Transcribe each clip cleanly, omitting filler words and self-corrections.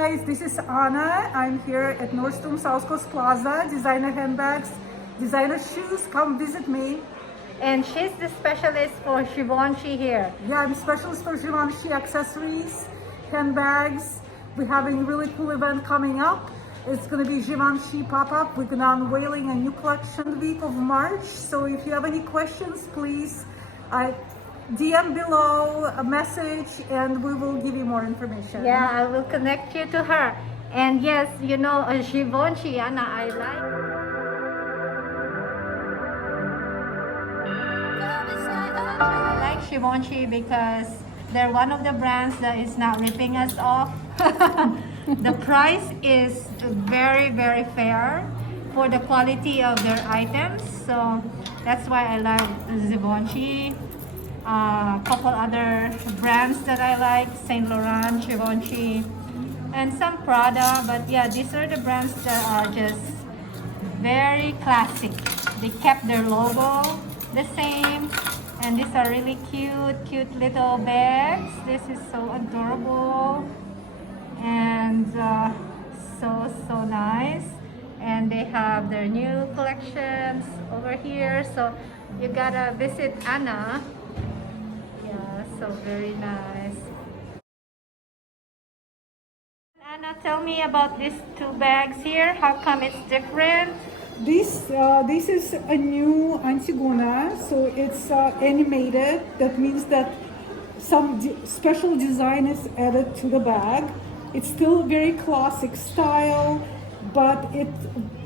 Guys, this is Anna. I'm here at Nordstrom South Coast Plaza, designer handbags, designer shoes. Come visit me. And she's the specialist for Givenchy here. Yeah, I'm specialist for Givenchy accessories, handbags. We're having a really cool event coming up. It's going to be Givenchy pop-up. We're going to unveiling a new collection the week of March. So if you have any questions, please DM below a message and we will give you more information. Yeah, I will connect you to her. And yes, you know, Givenchy, Anna, I like Givenchy because they're one of the brands that is not ripping us off. The price is very, very fair for the quality of their items. So that's why I love Givenchy. Couple other brands that I like, Saint Laurent, Givenchy, and some Prada. But yeah, these are the brands that are just very classic. They kept their logo the same, and these are really cute little bags. This is so adorable and so nice. And they have their new collections over here, so you gotta visit Anna. So very nice. Anna, tell me about these two bags here. How come it's different? This is a new Antigona, so it's animated. That means that some special design is added to the bag. It's still very classic style, but it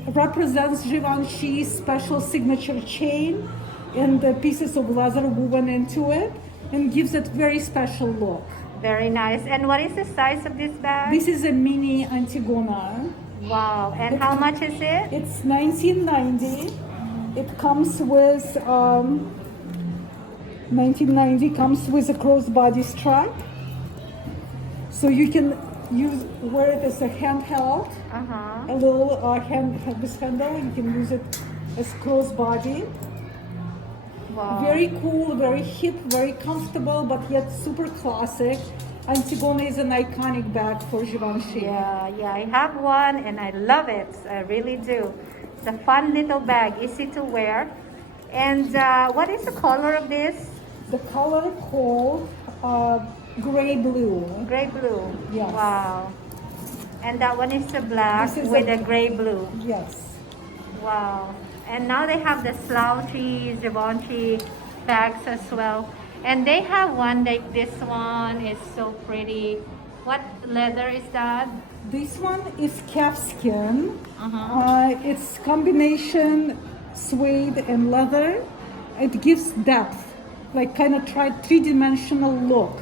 represents Givenchy's special signature chain and the pieces of leather woven into it, and gives it very special look. Very nice. And what is the size of this bag? This is a mini Antigona. Wow. And how much is it? It's $19.90. It comes with $19.90 comes with a crossbody strap, so you can wear it as a handheld. A little this handle. You can use it as crossbody. Wow. Very cool, very hip, very comfortable, but yet super classic. Antigona is an iconic bag for Givenchy. Yeah, I have one and I love it. I really do. It's a fun little bag, easy to wear. And what is the color of this? The color called gray blue. Gray blue. Yes. Wow. And that one is the black with a gray blue. Yes. Wow. And now they have the slouchy Givenchy bags as well. And they have one like this one is so pretty. What leather is that? This one is calfskin. It's combination suede and leather. It gives depth, like kind of three-dimensional look.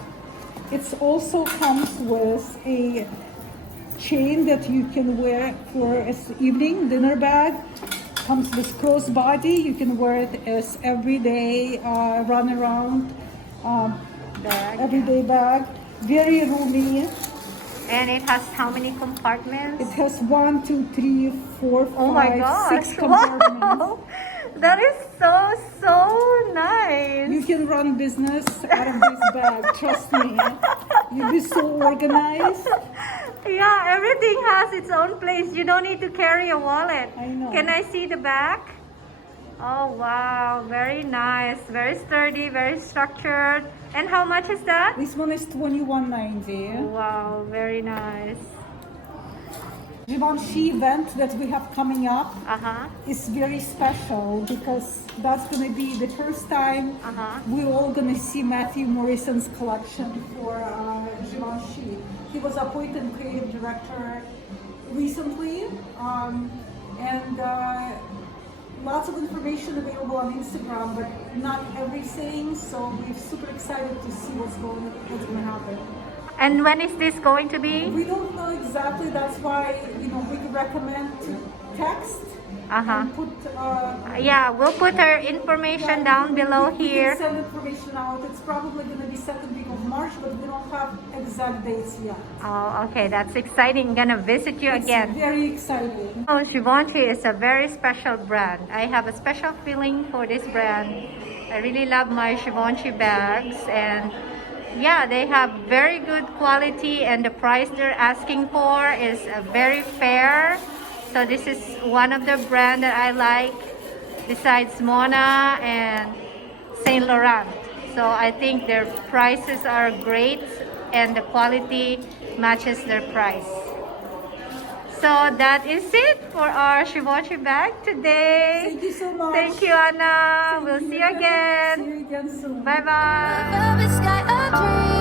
It also comes with a chain that you can wear for an evening dinner bag. Comes with crossbody. You can wear it as everyday run around bag. Everyday bag. Very roomy. And it has how many compartments? It has 1, 2, 3, 4, 5, Oh my gosh. 6 compartments. Wow. That is so nice. You can run business out of this bag. Trust me. You'll be so organized. Yeah, everything has its own place. You don't need to carry a wallet. I know. Can I see the back? Oh wow, very nice, very sturdy, very structured. And how much is that? This one is $21.90. Wow, very nice. Givenchy event that we have coming up is very special because that's going to be the first time we're all going to see Matthew Morrison's collection for Givenchy. He was appointed creative director recently, and lots of information available on Instagram, but not everything. So we're super excited to see what's going to happen. And when is this going to be? We don't know exactly. That's why we recommend to text. And put, yeah, we'll put her information down below here. We can send information out. It's probably going to be second week of March, but we don't have exact dates yet. Oh, okay, that's exciting. I'm gonna visit you again. It's very exciting. Oh, Givenchy is a very special brand. I have a special feeling for this brand. I really love my Givenchy bags, and yeah, they have very good quality, and the price they're asking for is very fair. So this is one of the brand that I like besides Mona and Saint Laurent. So I think their prices are great and the quality matches their price. So that is it for our Givenchy bag today. Thank you so much. Thank you, Anna. We'll see you again. See you again soon. Bye bye. Velvet sky, a dream.